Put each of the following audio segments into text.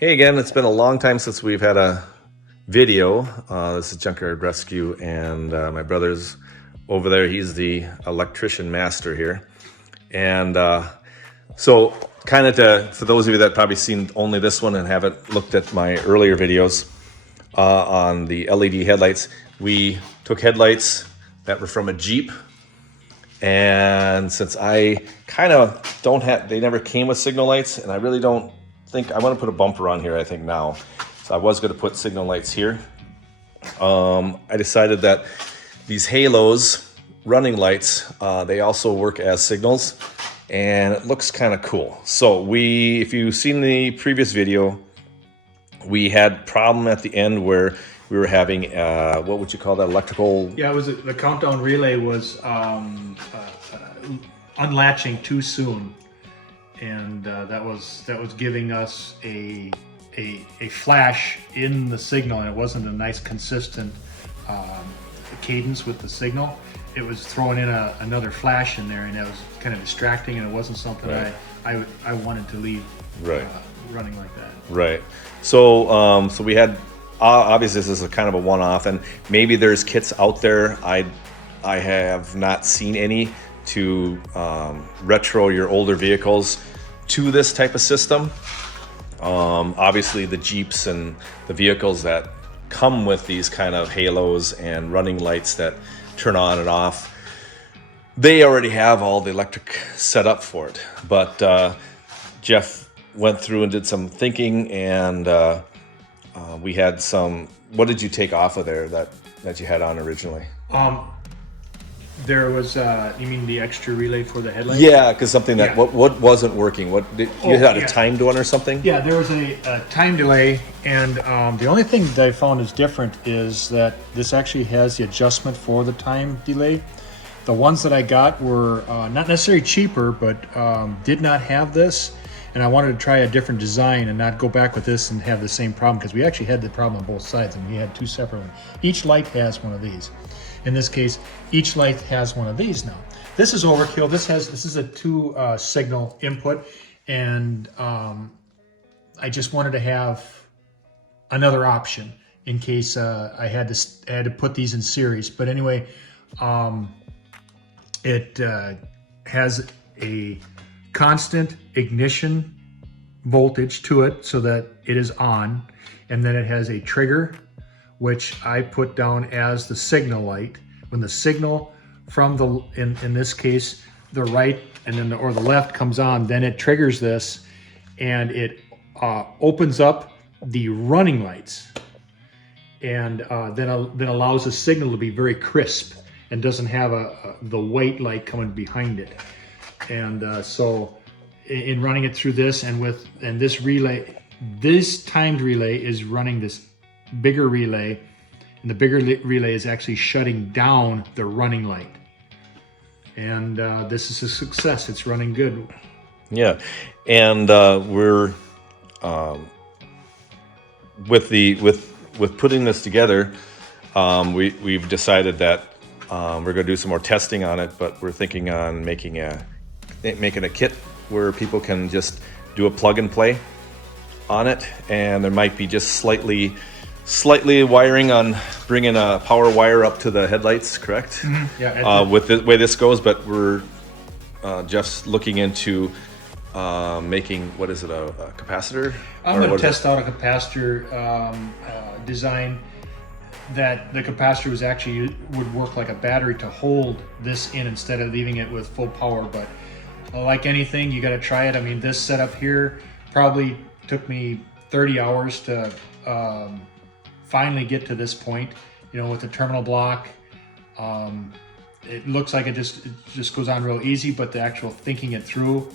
Hey again, it's been a long time since we've had a video. This is Junkyard Rescue, and my brother's over there. He's the electrician master here. And so, kind of for those of you that probably seen only this one and haven't looked at my earlier videos on the LED headlights, we took headlights that were from a Jeep. And since I kind of don't have, they never came with signal lights, and I really don't think I want to put a bumper on here, I think now. So I was going to put signal lights here. I decided that these halos running lights, they also work as signals, and it looks kind of cool. So if you've seen the previous video, we had problem at the end where we were having, what would you call that, electrical? Yeah, it was the countdown relay was unlatching too soon, and that was giving us a flash in the signal, and it wasn't a nice consistent cadence with the signal. It was throwing in another flash in there, and that was kind of distracting, and it wasn't something Right. I wanted to leave Right. running like that. Right. So we had obviously this is a kind of a one-off, and maybe there's kits out there. I have not seen any to retro your older vehicles to this type of system. Obviously the Jeeps and the vehicles that come with these kind of halos and running lights that turn on and off, they already have all the electric set up for it. But Jeff went through and did some thinking, and we had some. What did you take off of there that you had on originally? There was you mean the extra relay for the headlight? Yeah, because something that Yeah. what wasn't working. What did you had a yeah. timed one or something? Yeah, there was a time delay, and the only thing that I found is different is that this actually has the adjustment for the time delay. The ones that I got were not necessarily cheaper, but did not have this, and I wanted to try a different design and not go back with this and have the same problem, because we actually had the problem on both sides, and we had two separate ones. Each light has one of these. In this case, each light has one of these now. This is overkill. This is a two signal input, and I just wanted to have another option in case I had to put these in series. But anyway, it has a constant ignition voltage to it so that it is on, and then it has a trigger, which I put down as the signal light. When the signal from in this case, the right and then or the left comes on, then it triggers this, and it opens up the running lights, and then allows the signal to be very crisp and doesn't have the white light coming behind it. And so in running it through this and this relay, this timed relay is running this bigger relay, and the bigger relay is actually shutting down the running light. And this is a success. It's running good. Yeah, and we're with putting this together. We've decided that we're going to do some more testing on it, but we're thinking on making a kit where people can just do a plug and play on it, and there might be just slightly wiring on bringing a power wire up to the headlights, correct? Mm-hmm. Yeah. With the way this goes, but we're just looking into making, what is it, a capacitor? I'm going to test out a capacitor design that the capacitor would work like a battery to hold this in instead of leaving it with full power. But like anything, you got to try it. I mean, this setup here probably took me 30 hours to finally get to this point, with the terminal block. It looks like it just goes on real easy, but the actual thinking it through,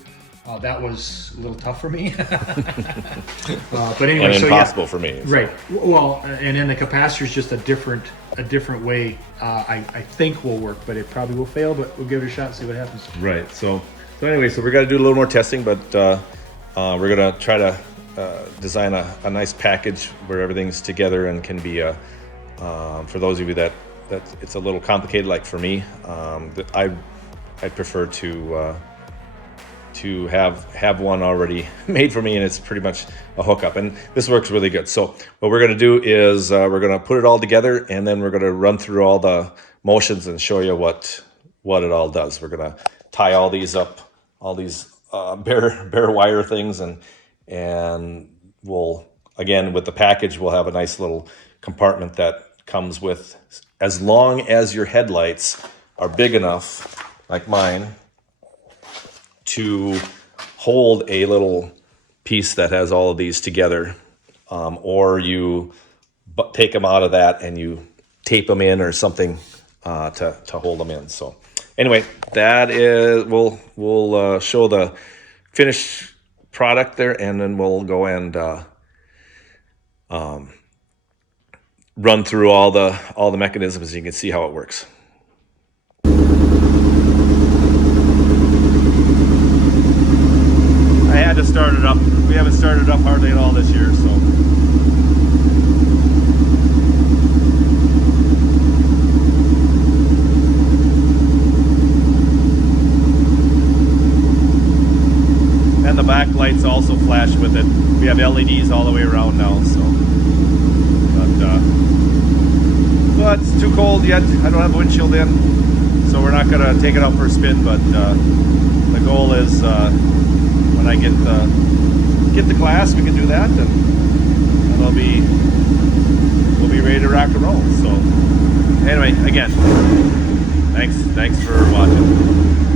that was a little tough for me. But anyway, and impossible for me. Right. Well, and then the capacitor is just a different way. I think will work, but it probably will fail. But we'll give it a shot and see what happens. Right. So anyway, we're gonna do a little more testing, but we're gonna try to design a nice package where everything's together and can be for those of you that it's a little complicated, like for me, I prefer to to have one already made for me, and it's pretty much a hookup, and this works really good. So what we're going to do is we're going to put it all together, and then we're going to run through all the motions and show you what it all does. We're going to tie all these up, all these bare wire things, and we'll, again, with the package, we'll have a nice little compartment that comes with, as long as your headlights are big enough, like mine, to hold a little piece that has all of these together, or you take them out of that and you tape them in or something to hold them in. So anyway, that is, we'll show the finished product there, and then we'll go and run through all the mechanisms, so you can see how it works. I had to start it up. We haven't started it up hardly at all this year, so. And the back lights also flash with it. We have LEDs all the way around now, so. But it's too cold yet. I don't have a windshield in, so we're not gonna take it out for a spin, but the goal is when I get the class, we can do that, and we'll be ready to rock and roll. So anyway, again, thanks for watching.